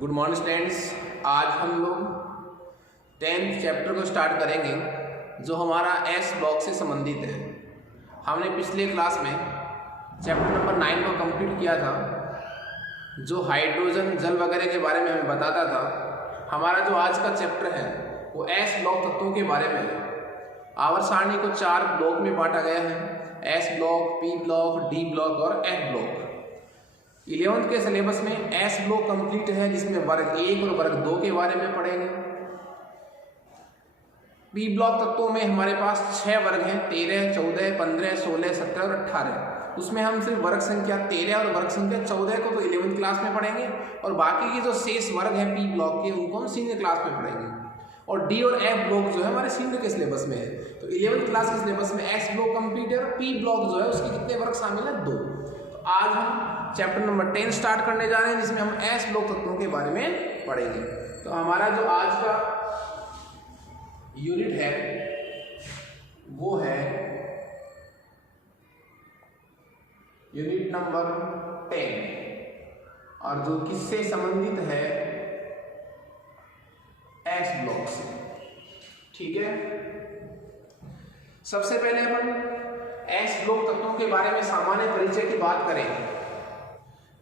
Good morning students. आज हम लोग 10th चैप्टर को स्टार्ट करेंगे जो हमारा एस ब्लॉक से संबंधित है। हमने पिछले क्लास में चैप्टर नंबर 9 को कंप्लीट किया था जो हाइड्रोजन जल वगैरह के बारे में हमें बताता था। हमारा जो आज का चैप्टर है वो एस ब्लॉक तत्वों के बारे में है। आवर्त सारणी को 4 ब्लॉक में बांटा गया है, S block, P block, D block और एफ ब्लॉक। 11th के सिलेबस में एस ब्लॉक कंप्लीट है जिसमें वर्ग 1 और वर्ग 2 के बारे में पढ़ेंगे। पी ब्लॉक तत्वों में हमारे पास 6 वर्ग हैं, 13, 14, 15, 16, 17 और 18। उसमें हम सिर्फ वर्ग संख्या 13 और वर्ग संख्या 14 को तो 11th क्लास में पढ़ेंगे और बाकी के जो शेष वर्ग हैं पी ब्लॉक के उनको हम सीनियर क्लास में पढ़ेंगे। और डी और एफ ब्लॉक जो है हमारे सीनियर के सिलेबस में है। तो 11th क्लास के सिलेबस में एस ब्लॉक कंप्लीट है और पी ब्लॉक जो है उसके कितने वर्ग शामिल है? 2। तो आज हम चैप्टर नंबर 10 स्टार्ट करने जा रहे हैं जिसमें हम एस ब्लॉक तत्वों के बारे में पढ़ेंगे। तो हमारा जो आज का यूनिट है वो है यूनिट नंबर 10 और जो किससे संबंधित है? एस ब्लॉक से। ठीक है, सबसे पहले अपन एस ब्लॉक तत्वों के बारे में सामान्य परिचय की बात करें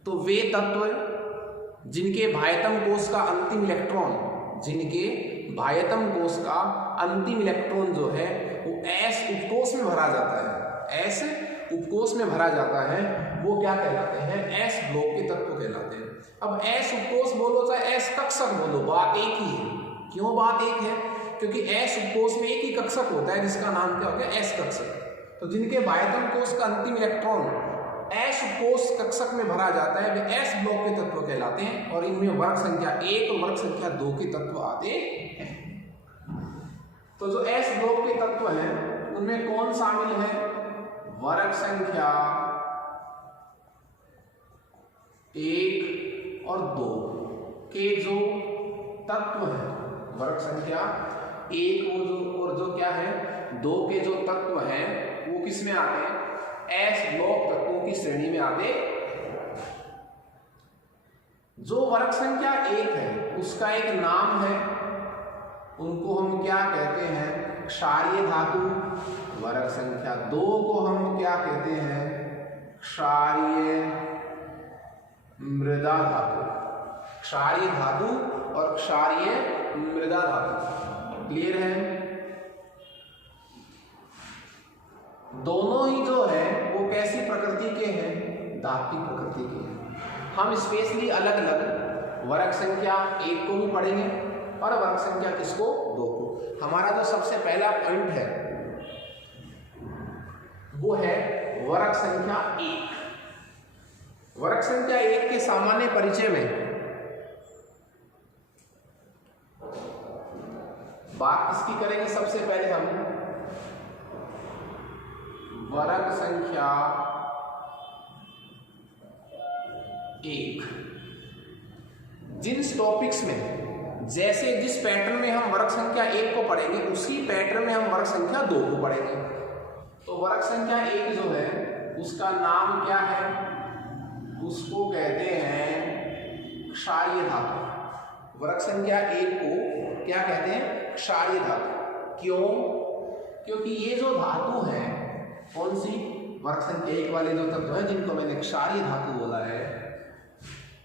तो वे तत्व जिनके बाह्यतम कोश का अंतिम इलेक्ट्रॉन जो है वो एस उपकोश में भरा जाता है। एस उपकोश में भरा जाता है वो क्या कहलाते हैं? एस ब्लॉक के तत्व कहलाते हैं। अब एस उपकोश बोलो चाहे एस कक्षक बोलो, बात एक ही है। क्यों बात एक है? क्योंकि एस उपकोश में एक ही कक्षक होता है जिसका नाम क्या हो गया? एस कक्षक। तो जिनके बाह्यतम कोश का अंतिम इलेक्ट्रॉन एस कोश कक्षक में भरा जाता है वे एस ब्लॉक के तत्व कहलाते हैं और इनमें वर्ग संख्या 1 और वर्ग संख्या 2 के तत्व आते हैं। तो जो एस ब्लॉक के तत्व हैं उनमें कौन शामिल है? वर्ग संख्या 1 और 2 के जो तत्व हैं, वर्ग संख्या 1 और जो क्या है 2 के जो तत्व हैं वो किस में आते हैं? एस ब्लॉक तत्वों की श्रेणी में आते। जो वर्ग संख्या 1 है उसका एक नाम है, उनको हम क्या कहते हैं? क्षारीय धातु। वर्ग संख्या 2 को हम क्या कहते हैं? क्षारीय मृदा धातु। क्षारीय धातु और क्षारीय मृदा धातु क्लियर है? दोनों ही जो है वो कैसी प्रकृति के हैं? धात्विक प्रकृति के हैं। हम स्पेशली अलग अलग वर्ग संख्या 1 को भी पढ़ेंगे और वर्ग संख्या किसको? 2 को। हमारा जो सबसे पहला पॉइंट है वो है वर्ग संख्या 1। वर्ग संख्या 1 के सामान्य परिचय में बात किसकी करेंगे? सबसे पहले हम वर्ग संख्या 1 जिन टॉपिक्स में जैसे जिस पैटर्न में हम वर्ग संख्या 1 को पढ़ेंगे उसी पैटर्न में हम वर्ग संख्या 2 को पढ़ेंगे। तो वर्ग संख्या 1 जो है उसका नाम क्या है? उसको कहते हैं क्षारीय धातु। वर्ग संख्या 1 को क्या कहते हैं? क्षारीय धातु। क्यों? क्योंकि ये जो धातु है कौन सी? वर्ग संख्या 1 वाले जो तत्व हैं जिनको मैंने क्षारीय धातु बोला है।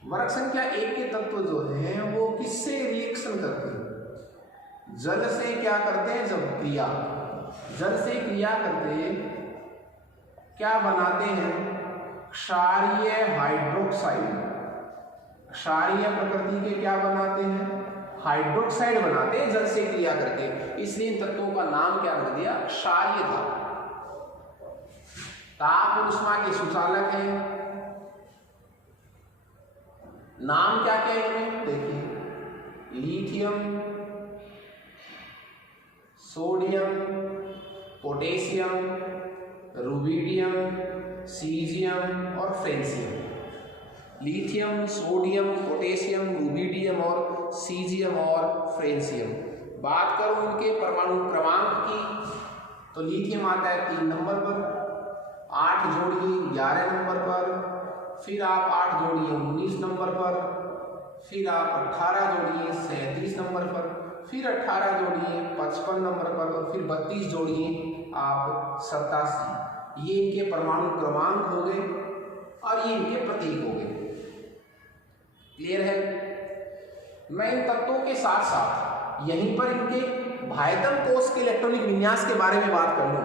वर्ग संख्या 1 के तत्व जो हैं वो किससे रिएक्शन करते हैं? जल से क्या करते हैं? जब क्रिया, जल से क्रिया करते क्या बनाते हैं? क्षारीय हाइड्रोक्साइड। क्षारीय प्रकृति के क्या बनाते हैं? हाइड्रोक्साइड बनाते हैं जल से क्रिया करके। इसलिए इन तत्वों का नाम क्या रख दिया? क्षारीय धातु। ताप और उष्मा के सुचालक हैं। नाम क्या क्या है इनमें? देखिए, lithium, sodium, potassium, rubidium, caesium और francium. Lithium, sodium, potassium, rubidium और सीजियम और फ्रेंसियम। बात करूं इनके परमाणु क्रमांक की तो लिथियम आता है 3 नंबर पर, 8 जोड़िए 11 नंबर पर, फिर आप 8 जोड़िए 19 नंबर पर, फिर आप 18 जोड़िए 37 नंबर पर, फिर 18 जोड़िए 55 नंबर पर, और फिर 32 जोड़िए आप 87। ये इनके परमाणु क्रमांक हो गए और ये इनके प्रतीक हो गए। क्लियर है? मैं इन तत्वों के साथ साथ यहीं पर इनके भायतम कोष के इलेक्ट्रॉनिक विन्यास के बारे में बात कर लूं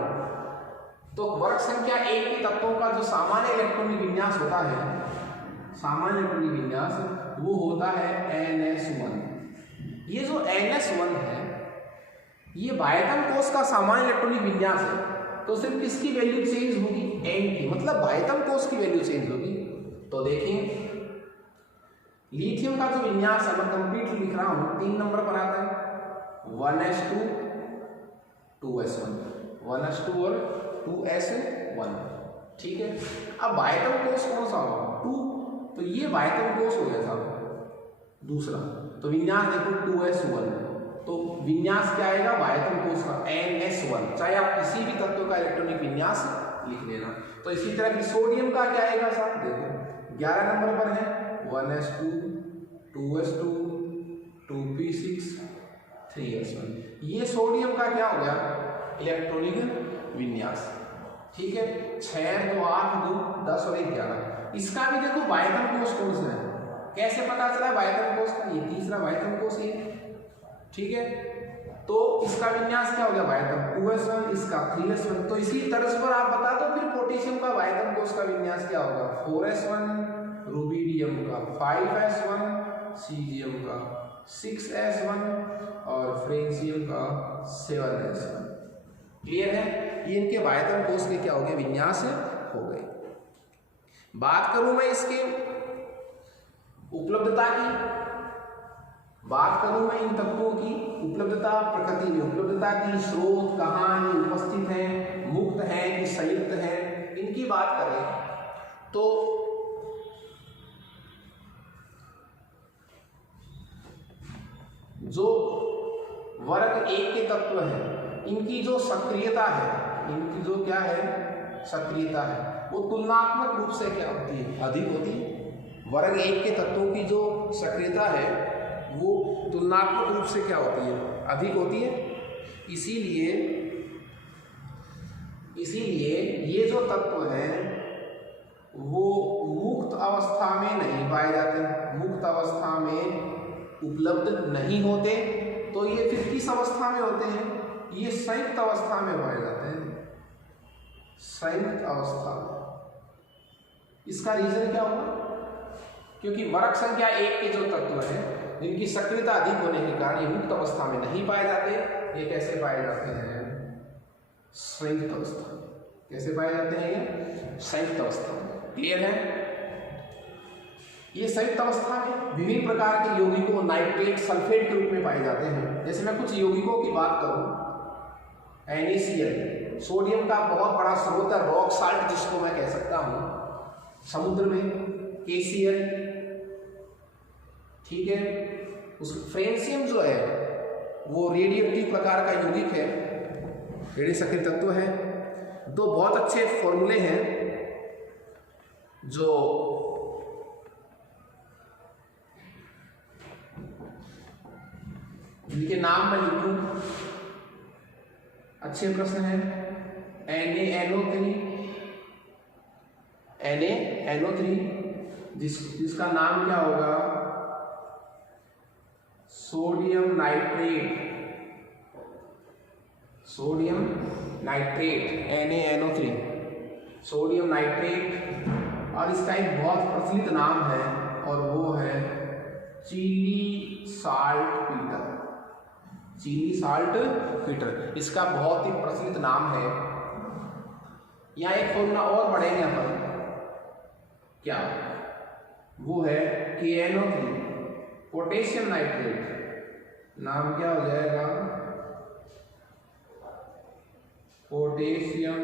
तो वर्ग संख्या 1 के तत्वों का जो सामान्य इलेक्ट्रॉनिक विन्यास होता है, सामान्य इलेक्ट्रॉनिक विन्यास वो होता है NS1। ये जो NS1 है ये भायतम कोष का सामान्य इलेक्ट्रॉनिक विन्यास है। तो सिर्फ किसकी वैल्यू चेंज होगी? N की, मतलब भायतम कोष की वैल्यू चेंज होगी। तो देखें लिथियम का जो विन्यास है मैं कंप्लीटली लिख रहा हूं, 3 नंबर पर आता है 1s2 2s1, 1s2 और 2s1। ठीक है, अब भायतम कोष कौन सा होगा? 2, तो ये भायतम कोष हो गया साहब दूसरा। तो विन्यास देखो 2s1, तो विन्यास क्या आएगा? भायतम कोष का NS1। चाहे आप किसी भी तत्व का इलेक्ट्रॉनिक विन्यास लिख लेना। तो इसी तरह की सोडियम का क्या आएगा साहब? देखो 11 नंबर पर है 1s2 2s2 2p6 3s1। ये सोडियम का क्या हो गया? इलेक्ट्रॉनिक विन्यास। ठीक है, 6 2 8 2 10 और 1 11। इसका भी देखो भायतम कोष कौन सा है? कैसे पता चला भायतम कोष का? ये तीसरा भायतम कोष है। ठीक है, तो इसका विन्यास क्या हो गया? भायतम 2s1, इसका 3s1। तो इसी तर्ज पर आप बता दो फिर पोटेशियम का भायतम कोष का विन्यास क्या होगा? 4s1, रुबिडियम का 5s1, सीजियम का 6s1 और फ्रेंसियम का 7s1। क्लियर है? ये इनके भायतम कोष के क्या हो गए? विन्यास हो गए। बात करूं मैं इसके उपलब्धता की, बात करूं मैं इन तत्वों की उपलब्धता, प्रकृति में उपलब्धता की, स्रोत कहाँ ये उपस्थित है, मुक्त है कि संयुक्त है, इनकी बात करें तो जो वर्ग 1 के तत्व हैं इनकी जो सक्रियता है, इनकी जो क्या है सक्रियता है, वो तुलनात्मक रूप से क्या होती है? अधिक होती है। वर्ग 1 के तत्वों की जो सक्रियता है वो तुलनात्मक रूप से क्या होती है? अधिक होती है। इसीलिए ये जो तत्व हैं वो मुक्त अवस्था में नहीं पाए जाते, मुक्त अवस्था में उपलब्ध नहीं होते। तो ये फिर किस अवस्था में होते हैं? ये संयुक्त अवस्था में पाए जाते हैं, संयुक्त अवस्था। इसका रीजन क्या होगा? क्योंकि वर्ग संख्या 1 के जो तत्व हैं जिनकी सक्रियता अधिक होने के कारण ये मुक्त अवस्था में नहीं पाए जाते। ये कैसे पाए जाते हैं? संयुक्त अवस्था। कैसे पाए जाते हैं? ये संयुक्त अवस्था। क्लियर है? ये संयुक्त अवस्था में विभिन्न प्रकार के यौगिकों नाइट्रेट सल्फेट के रूप में पाए जाते हैं। जैसे मैं कुछ यौगिकों की बात करूं, NaCl सोडियम का बहुत बड़ा स्रोत है, रॉक साल्ट जिसको मैं कह सकता हूं समुद्र में, KCl। ठीक है, उस फ्रेंसियम जो है वो रेडियोएक्टिव प्रकार का यौगिक है, रेडियो सक्रिय तत्व है। दो बहुत अच्छे फॉर्मूले हैं जो इनके नाम मैं लिखूं, अच्छे प्रश्न हैं। NaNO3 जिसका नाम क्या होगा? Sodium nitrate, sodium nitrate NaNO3 sodium nitrate. और इसका एक बहुत प्रचलित नाम है और वो है Chile saltpetre, Chile saltpetre इसका बहुत ही प्रचलित नाम है। यहाँ एक फॉर्मूला और पढ़ेंगे अपन, क्या वो है KNO3 पोटेशियम नाइट्रेट। नाम क्या हो जाएगा? पोटेशियम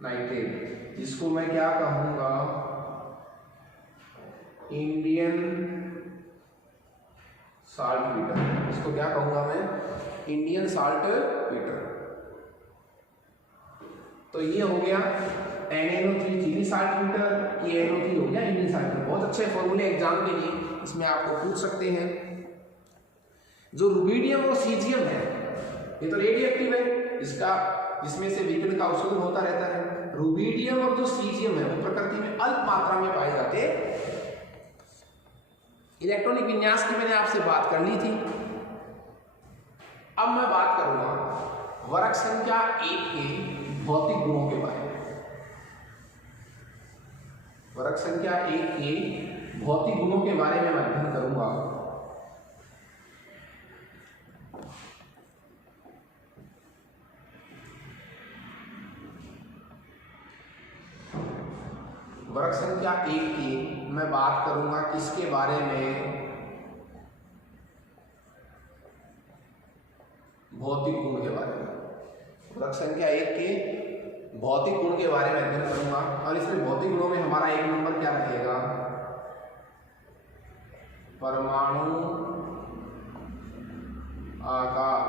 नाइट्रेट, जिसको मैं क्या कहूंगा? Indian salt Peter. इसको क्या कहूंगा मैं? Indian salt Peter. तो ये हो गया NaNO3 चीनी साल्ट, KNO3 हो गया इमिन साल्ट। बहुत अच्छे फॉर्मूले एग्जाम के लिए इसमें आपको पूछ सकते हैं। जो रुबिडियम और सीजियम है ये तो रेडियो एक्टिव है, इसका जिसमें से विकिरण का अवशोषण होता रहता है। रुबिडियम और जो सीजियम है वो प्रकृति में अल्प मात्रा में पाए जाते हैं। इलेक्ट्रॉनिक विन्यास की मैंने आपसे बात कर ली थी। अब मैं बात करूंगा वर्ग संख्या 1 के भौतिक गुणों के बारे में। वर्ग संख्या 1 के भौतिक गुणों के बारे में मैं अध्ययन करूंगा। वर्ग संख्या 1 की मैं बात करूंगा किसके बारे में, भौतिक गुण के बारे में। वर्ग संख्या 1 के भौतिक गुण के बारे में अध्ययन करूंगा। और इसमें भौतिक गुणों में हमारा 1 नंबर क्या रहेगा, परमाणु आकार।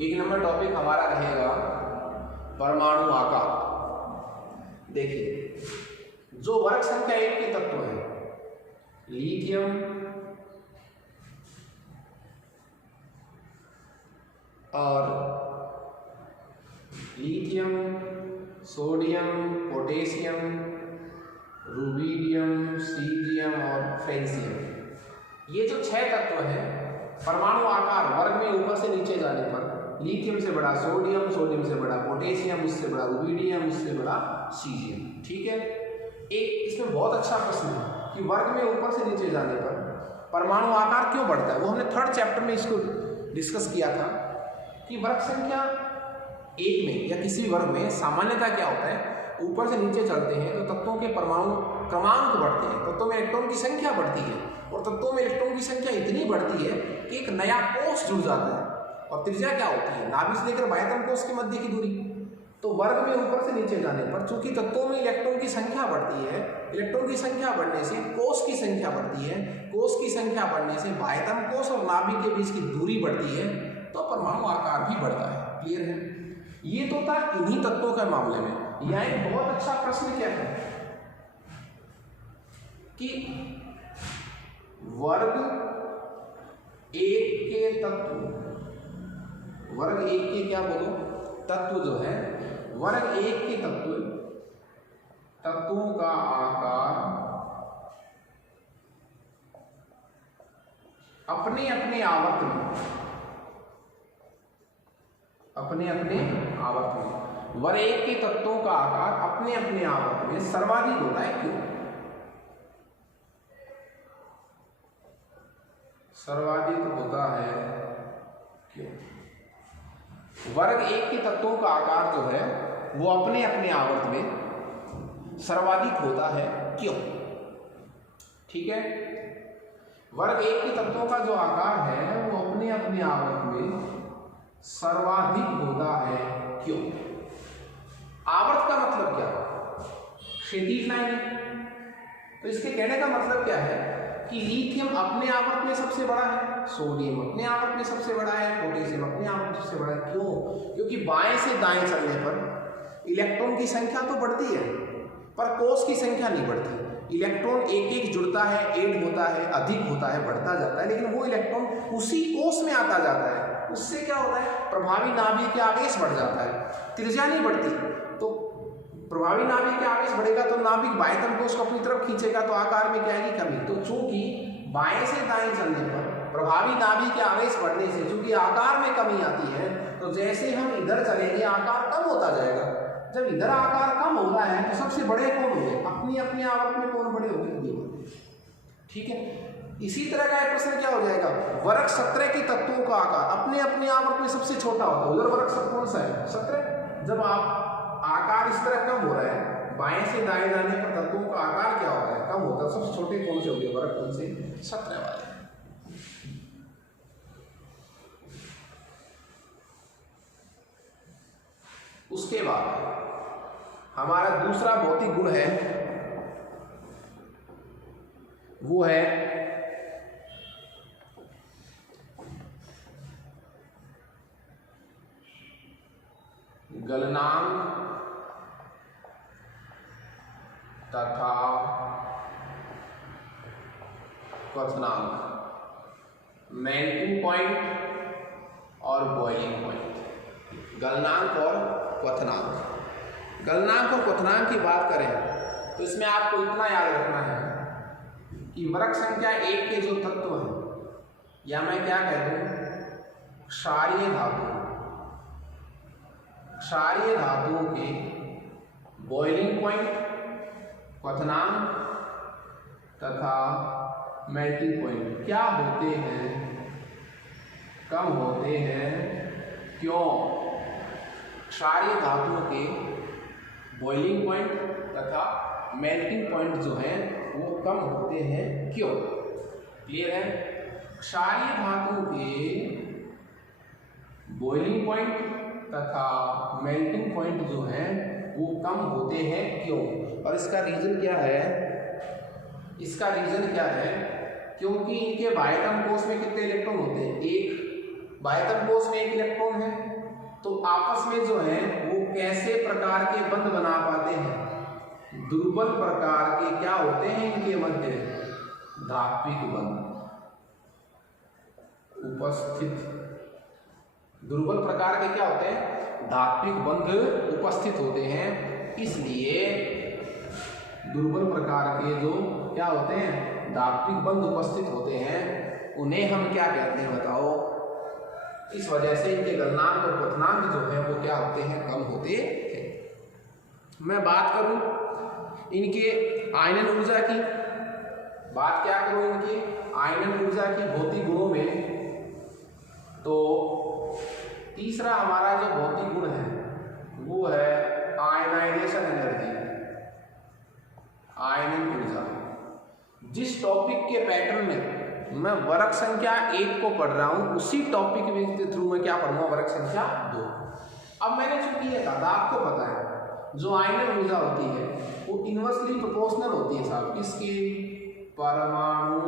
1 नंबर टॉपिक हमारा रहेगा परमाणु आकार। देखिए, जो वर्ग संख्या 1 के तत्व हैं, लिथियम और lithium, sodium, potassium, rubidium, caesium और फ्रेंसियम, ये जो 6 तत्व हैं परमाणु आकार वर्ग में ऊपर से नीचे जाने पर लिथियम से बड़ा सोडियम, सोडियम से बड़ा पोटेशियम, उससे बड़ा रुबिडियम, उससे बड़ा सीजियम। ठीक है, एक इसमें बहुत अच्छा प्रश्न है कि वर्ग में ऊपर से नीचे जाने पर परमाणु आकार क्यों बढ़ता है। वो हमने 3rd चैप्टर में इसको डिस्कस किया था कि वर्ग संख्या 1 में या किसी वर्ग में सामान्यता क्या होता है, ऊपर से नीचे चलते हैं तो तत्वों के परमाणु क्रमांक बढ़ते हैं, तत्वों में इलेक्ट्रॉन की संख्या बढ़ती है और तत्वों में इलेक्ट्रॉन की संख्या इतनी बढ़ती है कि एक नया कोष जुड़ जाता है। और त्रिज्या क्या होती है, नाभि से लेकर बाह्यतम कोष के मध्य की दूरी। तो वर्ग में ऊपर से नीचे जाने पर चूंकि तत्वों में इलेक्ट्रॉन की संख्या बढ़ती है, इलेक्ट्रॉन की संख्या बढ़ने से कोष की संख्या बढ़ती है, कोष की संख्या बढ़ने से बाह्यतम कोष और नाभि के बीच की दूरी बढ़ती है, तो परमाणु आकार भी बढ़ता है। क्लियर है, ये तो था इन्हीं तत्वों के मामले में। यहाँ एक बहुत अच्छा प्रश्न क्या है कि वर्ग 1 के तत्व, वर्ग 1 के क्या बोलो तत्व जो है, वर्ग 1 के तत्वों का आकार अपने अपने आवर्त में, अपने अपने आवर्त में, वर्ग 1 के तत्वों का आकार अपने अपने आवर्त में सर्वाधिक होता है। क्यों सर्वाधिक होता है? क्यों? वर्ग 1 के तत्वों का आकार जो है वो अपने अपने आवर्त में सर्वाधिक होता है। क्यों? ठीक है, वर्ग 1 के तत्वों का जो आकार है वो अपने अपने आवर्त में सर्वाधिक होता है। क्यों? आवर्त का मतलब क्या है? क्षैतिज लाइन है। तो इसके कहने का मतलब क्या है कि लिथियम अपने आवर्त में सबसे बड़ा है, सोडियम अपने आवर्त में सबसे बड़ा है, पोटेशियम अपने आवर्त में सबसे बड़ा है। क्यों? क्योंकि बाएं से दाएं चलने पर इलेक्ट्रॉन की संख्या तो बढ़ती है पर कोष की संख्या नहीं बढ़ती। इलेक्ट्रॉन एक एक जुड़ता है, ऐड होता है, अधिक होता है, बढ़ता जाता है, लेकिन वो इलेक्ट्रॉन उसी कोष में आता जाता है। उससे क्या होता है, प्रभावी नाभिक के आवेश बढ़ जाता है, त्रिज्या नहीं बढ़ती। तो प्रभावी नाभिक के आवेश बढ़ेगा तो नाभिक बाह्यतम कोष को अपनी तरफ खींचेगा, तो आकार में क्या आएगी? कमी। तो चूंकि बाएं से दाएं चलने पर प्रभावी नाभिक के आवेश बढ़ने से चूंकि आकार में कमी आती है, तो जैसे हम इधर चलेंगे आकार कम होता जाएगा। जब इधर आकार कम हो रहा है तो सबसे बड़े कौन होंगे? अपनी अपने आवर्त में कौन बड़े होंगे? ठीक है, इसी तरह का एक प्रश्न क्या हो जाएगा, वर्ग 17 के तत्वों का आकार अपने अपने आवर्त में सबसे छोटा होता है। उधर वर्ग कौन सा है? 17। जब आप आकार इस तरह कम हो रहा है, बाएं से दाएं जाने पर तत्वों का आकार क्या होता है? कम होता है। सबसे छोटे कौन से होंगे? वर्ग कौन से? 17 वाले। उसके बाद हमारा दूसरा भौतिक गुण है वो है गलनांक क्वथनांक, मेल्टिंग पॉइंट और बॉइलिंग पॉइंट। गलनांक और क्वथनांक। गलनांक और क्वथनांक की बात करें तो इसमें आपको इतना याद रखना है कि वरक संख्या 1 के जो तत्व हैं, या मैं क्या कह दूं, क्षारीय धातु, क्षारीय धातुओं के बॉइलिंग पॉइंट, क्वथनांक तथा मेल्टिंग पॉइंट क्या होते हैं, कम होते हैं। क्यों? क्षारीय धातुओं के बॉइलिंग पॉइंट तथा मेल्टिंग पॉइंट जो हैं वो कम होते हैं। क्यों? क्लियर है? क्षारीय धातुओं के बॉइलिंग पॉइंट तथा मेल्टिंग पॉइंट जो हैं वो कम होते हैं। क्यों? और इसका रीजन क्या है? इसका रीजन क्या है? क्योंकि इनके बाह्यतम कोश में कितने इलेक्ट्रॉन होते हैं? एक। बाह्यतम कोश में एक इलेक्ट्रॉन है, तो आपस में जो है वो कैसे प्रकार के बंध बना पाते हैं? दुर्बल प्रकार के क्या होते हैं इनके मध्य? धात्विक बंध उपस्थित। दुर्बल प्रकार के क्या होते हैं? धात्विक बंध उपस्थित होते हैं। इसलिए दुर्बल प्रकार के जो क्या होते हैं? धात्विक बंध उपस्थित होते हैं, उन्हें हम क्या कहते हैं बताओ? इस वजह से इनके गलनांक और क्वथनांक जो है वो क्या होते हैं? कम होते हैं। मैं बात करूं इनके आयनन ऊर्जा की, बात क्या करूं इनके आयनन ऊर्जा की भौतिक गुणों में, तो तीसरा हमारा जो भौतिक गुण है वो है आयनाइजेशन एनर्जी, आयनन ऊर्जा। जिस टॉपिक के पैटर्न में मैं वर्ग संख्या 1 को पढ़ रहा हूं, उसी टॉपिक के थ्रू मैं क्या पढ़ूंगा? वर्ग संख्या 2। अब मैंने चूंकि ये कहा, आपको पता है जो आयनन ऊर्जा होती है वो इनवर्सली प्रोपोर्शनल होती है साहब, किसके? परमाणु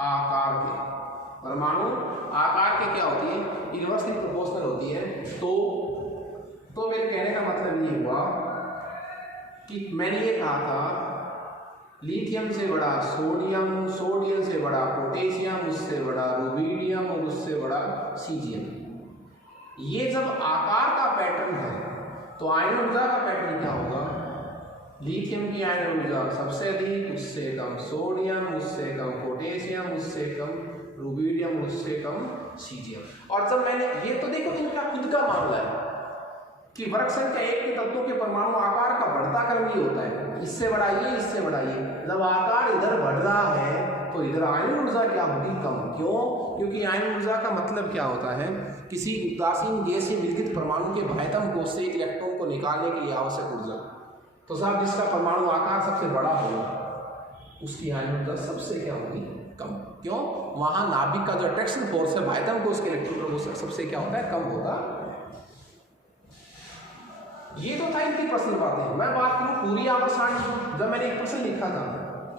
आकार के। परमाणु आकार के क्या होती है? इनवर्सली प्रोपोर्शनल होती है। तो मेरे कहने का मतलब ये हुआ कि मैंने ये कहा था लिथियम से बड़ा सोडियम, सोडियम से बड़ा पोटेशियम, उससे बड़ा रुबीडियम और उससे बड़ा सीजियम। ये जब आकार का पैटर्न है तो आयन ऊर्जा का पैटर्न क्या होगा? लिथियम की आयन ऊर्जा सबसे अधिक, उससे कम सोडियम, उससे कम पोटेशियम, उससे कम रुबीडियम, उससे कम सीजियम। और जब मैंने ये तो देखो इनका खुद का मामला है कि वर्ग संख्या 1 के तत्वों के परमाणु आकार का बढ़ता क्रम ये होता है, इससे बड़ा ये, इससे बड़ा ये। जब आकार इधर बढ़ रहा है तो इधर आयन ऊर्जा क्या होगी? कम। क्यों? क्योंकि आयन ऊर्जा का मतलब क्या होता है? किसी उदासीन गैस या विद्युत परमाणु के बाह्यतम कोश से एक इलेक्ट्रॉन को निकालने के लिए आवश्यक ऊर्जा। तो साहब जिसका परमाणु आकार सबसे बड़ा होगा उसकी आयन ऊर्जा सबसे क्या होगी? कम। क्यों? वहां नाभिक का जो अट्रैक्शन फोर्स है बाह्यतम कोश के इलेक्ट्रॉन को सबसे क्या होता है? कम होता। ये तो था इनकी प्रश्न बातें। मैं बात करूं पूरी आवर्त सारणी। जब मैंने एक प्रश्न लिखा था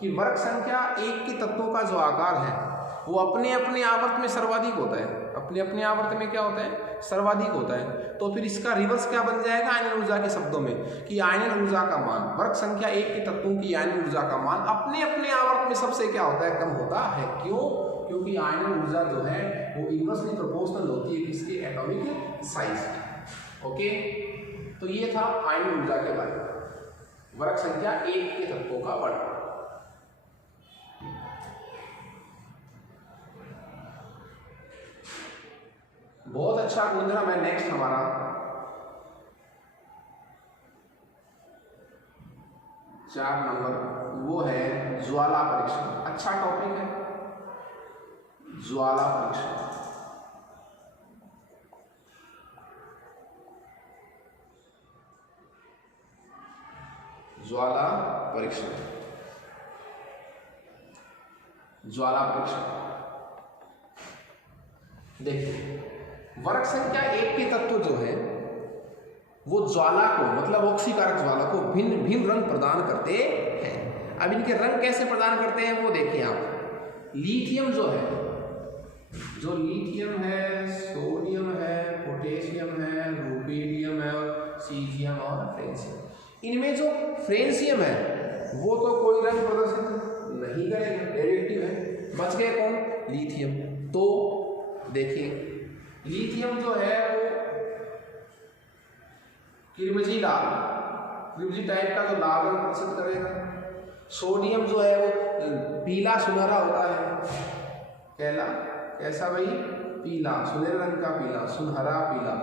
कि वर्ग संख्या 1 के तत्वों का जो आकार है वो अपने अपने आवर्त में सर्वाधिक होता है, अपने अपने आवर्त में क्या होता है? सर्वाधिक होता है। तो फिर इसका रिवर्स क्या बन जाएगा आयनन ऊर्जा के शब्दों में? कि आयनन ऊर्जा का मान, वर्ग संख्या 1 के तत्वों की आयनन ऊर्जा का मान अपने अपने आवर्त में सबसे क्या होता है? कम होता है। क्यों? क्योंकि आयनन ऊर्जा जो है वो इनवर्सली प्रोपोर्शनल होती है किसके? एटॉमिक साइज की। ओके, तो ये था आयनन ऊर्जा के बारे में, वर्ग संख्या 1 के तत्वों का वर्णन। बहुत अच्छा गुंजरा। मैं नेक्स्ट हमारा चार नंबर वो है ज्वाला परीक्षण। अच्छा टॉपिक है ज्वाला परीक्षण। ज्वाला परीक्षण, ज्वाला परीक्षण। देखिए वर्ग संख्या 1 के तत्व जो है वो ज्वाला को मतलब ऑक्सीकारक ज्वाला को भिन्न भिन्न रंग प्रदान करते हैं। अब इनके रंग कैसे प्रदान करते हैं वो देखिए आप। लिथियम जो है, जो लिथियम है, सोडियम है, पोटेशियम है, रुबीडियम है, सीजियम और फ्रेंशियम। इनमें जो फ्रेंशियम है वो तो कोई रंग प्रदर्शित बच गए कौन? लिथियम। तो देखिए लिथियम जो है वो किरमिजी लाल, किरमिजी टाइप का जो लाल रंग प्रदर्शित करेगा। सोडियम जो है वो पीला सुनहरा होता है, कहला कैसा भाई? पीला, सुनहरे रंग का पीला, सुनहरा पीला,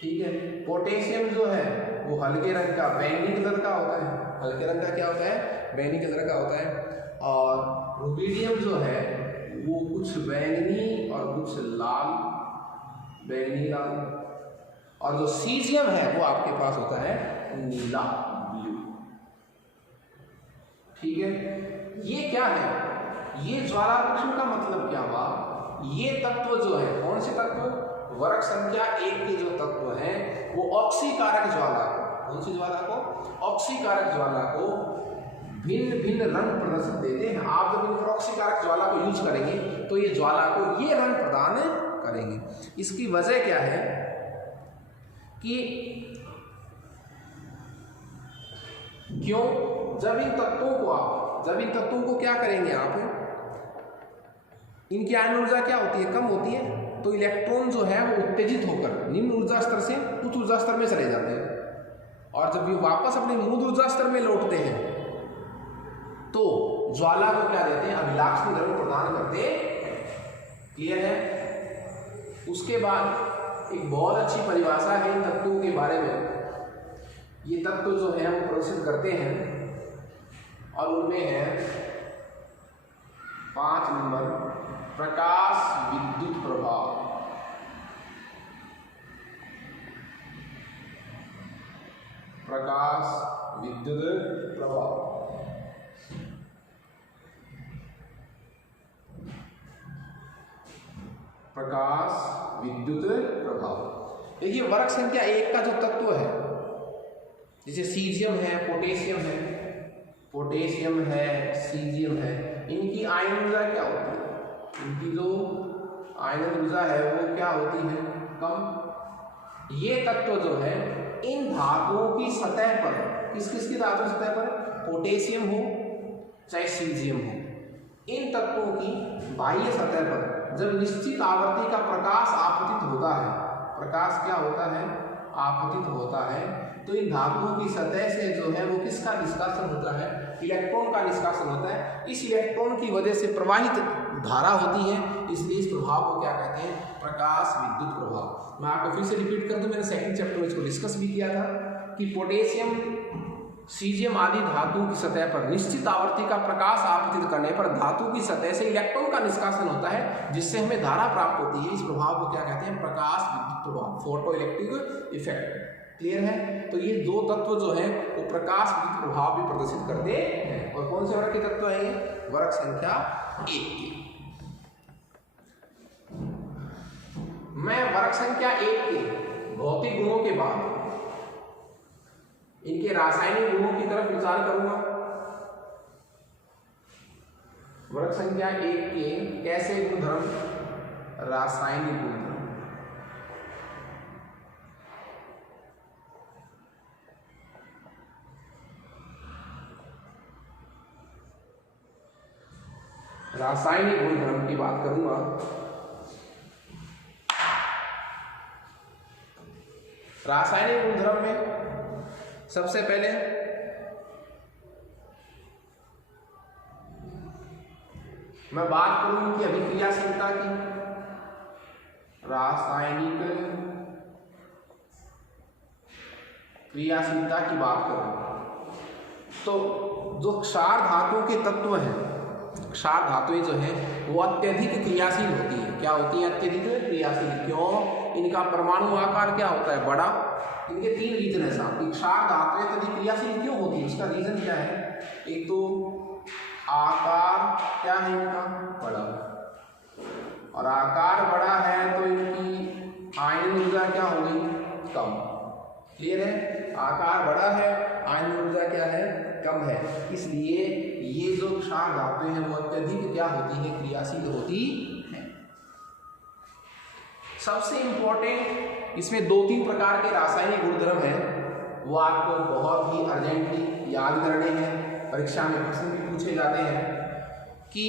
ठीक है। पोटेशियम जो है वो हल्के रंग का बैंगनी कलर का होता है, हल्के रंग का क्या होता है? बैंगनी कलर का होता है। और रुबिडियम जो है वो कुछ बैंगनी और कुछ लाल, बैंगनी लाल। और जो सीजियम है वो आपके पास होता है नीला, ब्लू, ठीक है। ये क्या है? ये ज्वालामुखी का मतलब क्या हुआ? ये तत्व जो है, कौन से तत्व? वर्ग संख्या 1 के जो तत्व हैं वो ऑक्सीकारक ज्वाला को, कौन सी ज्वाला को? ऑक्सीकारक ज्वाला को भिन्न भिन्न रंग प्रदर्शित देते हैं। आप जब इन ऑक्सीकारक ज्वाला को यूज करेंगे तो ये ज्वाला को ये रंग प्रदान करेंगे। इसकी वजह क्या है कि क्यों? जब इन तत्वों को क्या करेंगे आप, इनकी आयन ऊर्जा क्या होती है? कम होती है। तो इलेक्ट्रॉन जो है वो उत्तेजित होकर निम्न ऊर्जा स्तर से उच्च ऊर्जा स्तर में चले जाते हैं, और जब ये वापस अपने मूल ऊर्जा स्तर में लौटते हैं तो ज्वाला को क्या देते हैं? अभिलाक्षणी रंग प्रदान करते हैं। क्लियर है? उसके बाद एक बहुत अच्छी परिभाषा है इन तत्वों के बारे में। ये तत्व जो है वो प्रदर्शित करते हैं और उनमें है 5 नंबर, प्रकाश विद्युत प्रभाव। प्रकाश विद्युत प्रभाव, प्रकाश विद्युत प्रभाव। देखिए वर्ग संख्या 1 का जो तत्व है, जैसे सीजियम है, पोटेशियम है, सीजियम है, इनकी आयन ऊर्जा क्या होती है? इनकी जो आयन ऊर्जा है वो क्या होती है? कम। ये तत्व जो है इन धातुओं की सतह पर, किस किस की धातु सतह पर? पोटेशियम हो चाहे सीजियम हो, इन तत्वों की बाह्य सतह पर जब निश्चित आवर्ती का प्रकाश आपतित होता है, प्रकाश क्या होता है? आपतित होता है, तो इन धातुओं की सतह से जो है वो किसका निष्कासन होता है? इलेक्ट्रॉन का निष्कासन होता है। इस इलेक्ट्रॉन की वजह से प्रवाहित धारा होती है, इसलिए इस प्रभाव को क्या कहते हैं? प्रकाश विद्युत प्रभाव। मैं आपको फिर से रिपीट कर दूं, मैंने सेकंड चैप्टर में इसको डिस्कस भी किया था कि पोटेशियम, सीजियम आदि धातु की सतह पर निश्चित आवर्ती का प्रकाश आपतित करने पर धातु की सतह से इलेक्ट्रॉन का निष्कासन होता है, जिससे हमें धारा प्राप्त होती है। इस प्रभाव को क्या कहते हैं? प्रकाश विद्युत प्रभाव, फोटो इलेक्ट्रिक इफेक्ट। क्लियर है? तो ये दो तत्व जो है वो प्रकाश विद्युत प्रभाव भी प्रदर्शित करते हैं। और कौन से वर्ग के तत्व है ये? वर्ग संख्या 1 के। मैं वर्ग संख्या 1 के भौतिक गुणों के बाद इनके रासायनिक गुणों की तरफ विचार करूंगा। वर्ग संख्या 1 के कैसे गुणधर्म? रासायनिक गुणधर्म। रासायनिक गुणधर्म की बात करूंगा। रासायनिक गुणधर्म में सबसे पहले मैं बात करूं इनकी अभिक्रियाशीलता की। रासायनिक क्रियाशीलता की बात करूं तो जो क्षार धातुओं के तत्व हैं, क्षार धातुएं जो हैं वो अत्यधिक क्रियाशील होती है। क्या होती है? अत्यधिक क्रियाशील। क्यों? इनका परमाणु आकार क्या होता है? बड़ा। इनके 3 रीजन है साहब। क्षार धातुएं अत्यधिक क्रियाशील क्यों होती है? उसका रीजन क्या है? एक तो आकार क्या है इनका? बड़ा, और आकार बड़ा है तो इनकी आयन ऊर्जा क्या हो गई? कम। क्लियर है? आकार बड़ा है, आयन ऊर्जा क्या है? कम है। इसलिए ये जो क्षार धातुएं हैं वो अत्यधिक क्या होती है? क्रियाशील होती है। सबसे इंपॉर्टेंट इसमें 2-3 प्रकार के रासायनिक गुणधर्म हैं, वो आपको बहुत ही अर्जेंटली याद करने हैं, परीक्षा में प्रश्न भी पूछे जाते हैं कि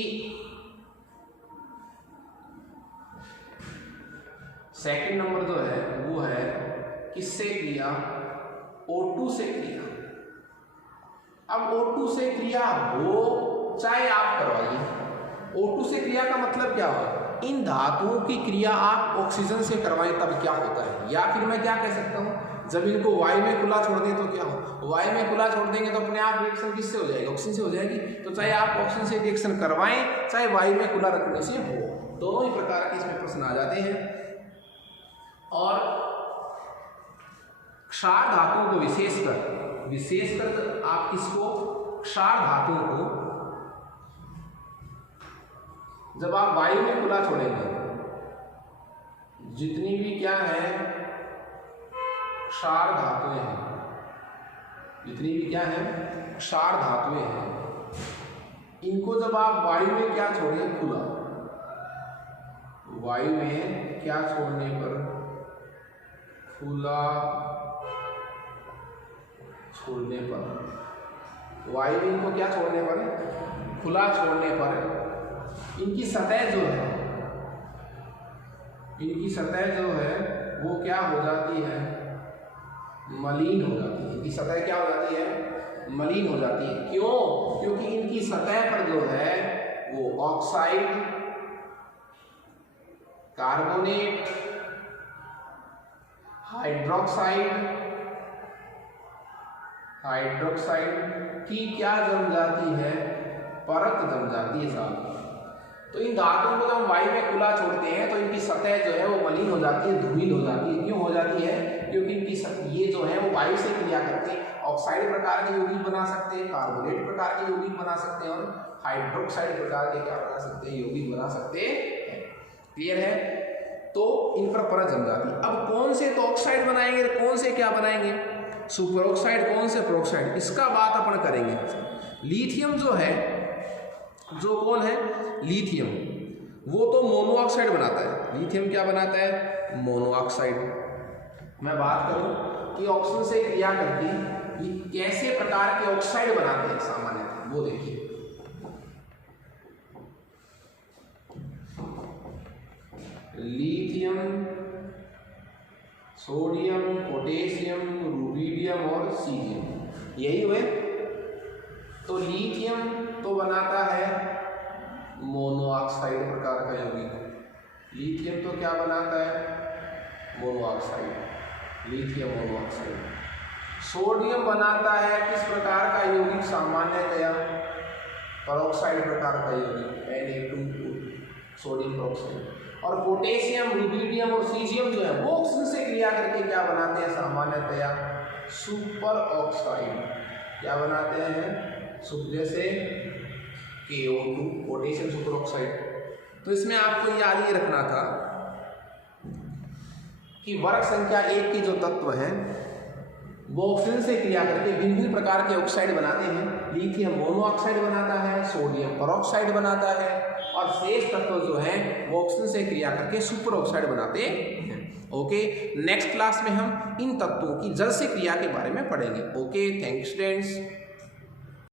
सेकंड नंबर जो है वो है किससे क्रिया, O2 से क्रिया। अब O2 से क्रिया हो चाहे आप करवाइए, O2 से क्रिया का मतलब क्या हुआ, इन धातुओं की क्रिया आप ऑक्सीजन से करवाएं तब क्या होता है। या फिर मैं क्या कह सकता हूँ, जब इनको वायु में खुला छोड़ दें तो क्या हो, वायु में खुला छोड़ देंगे तो अपने आप रिएक्शन किससे हो जाएगी, ऑक्सीजन से हो जाएगी। तो चाहे आप ऑक्सीजन से रिएक्शन करवाएं चाहे वायु में खुला रखने से हो, दोनों ही प्रकार के इसमें प्रश्न आ जाते हैं। और क्षार धातुओं को विशेषकर आप किसको, क्षार धातुओं को जब आप वायु में खुला छोड़ेंगे, जितनी भी क्या है क्षार धातुएं हैं, जितनी भी क्या है क्षार धातुएं हैं, इनको जब आप वायु में क्या छोड़ें खुला, वायु में क्या छोड़ने पर, खुला छोड़ने पर, वायु में इनको क्या छोड़ने पर, खुला छोड़ने पर इनकी सतह जो है, इनकी सतह जो है वो क्या हो जाती है, मलिन हो जाती है। इनकी सतह क्या हो जाती है, मलिन हो जाती है। क्यों, क्योंकि इनकी सतह पर जो है वो ऑक्साइड, कार्बोनेट, हाइड्रोक्साइड की क्या जम जाती है, परत जम जाती है साहब। तो इन धातुओं को जब हम वायु में खुला छोड़ते हैं तो इनकी सतह जो है वो मलिन हो जाती है, धूमिल हो जाती है। क्यों हो जाती है, क्योंकि इनकी ये जो है वो वायु से क्रिया करके ऑक्साइड प्रकार के यौगिक बना सकते हैं, कार्बोनेट प्रकार के यौगिक बना सकते हैं और हाइड्रोक्साइड प्रकार के क्या बना सकते हैं, यौगिक बना सकते हैं। क्लियर है, तो इन पर परत जम जाती है। अब कौन से तो ऑक्साइड बनाएंगे, कौन से क्या बनाएंगे, सुपर ऑक्साइड, कौन से पेरोक्साइड, इसका बात अपन करेंगे। लिथियम जो है, जो कौन है लिथियम, वो तो मोनोऑक्साइड बनाता है। लिथियम क्या बनाता है, मोनोऑक्साइड। मैं बात करूं कि ऑक्सीजन से क्रिया करके ये कैसे प्रकार के ऑक्साइड बनाते हैं सामान्यतः, वो देखिए। लिथियम, सोडियम, पोटेशियम, रुबिडियम और सीजियम, यही हुए। तो लिथियम तो बनाता है मोनोऑक्साइड प्रकार का यौगिक। लिथियम तो क्या बनाता है, मोनोऑक्साइड, लिथियम मोनोऑक्साइड। सोडियम बनाता है किस प्रकार का यौगिक, सामान्यतया पेरोक्साइड प्रकार का यौगिक, Na2 सोडियम पेरोक्साइड। और पोटेशियम, रुबिडियम और सीजियम जो है वो ऑक्सीजन से क्रिया करके क्या बनाते हैं, सामान्यतया सुपर ऑक्साइड। क्या बनाते हैं, जैसे KO2 पोटेशियम सुपर ऑक्साइड। तो इसमें आपको याद ये रखना था कि वर्ग संख्या 1 की जो तत्व है वो ऑक्सीजन से क्रिया करके भिन्न भिन्न प्रकार के ऑक्साइड बनाते हैं। लिथियम मोनोऑक्साइड बनाता है, सोडियम पेरोक्साइड बनाता है, और शेष तत्व जो है वो ऑक्सीजन से क्रिया करके सुपर ऑक्साइड बनाते हैं। ओके, नेक्स्ट क्लास में हम इन तत्वों की जल से क्रिया के बारे में पढ़ेंगे। Okay, thank you students.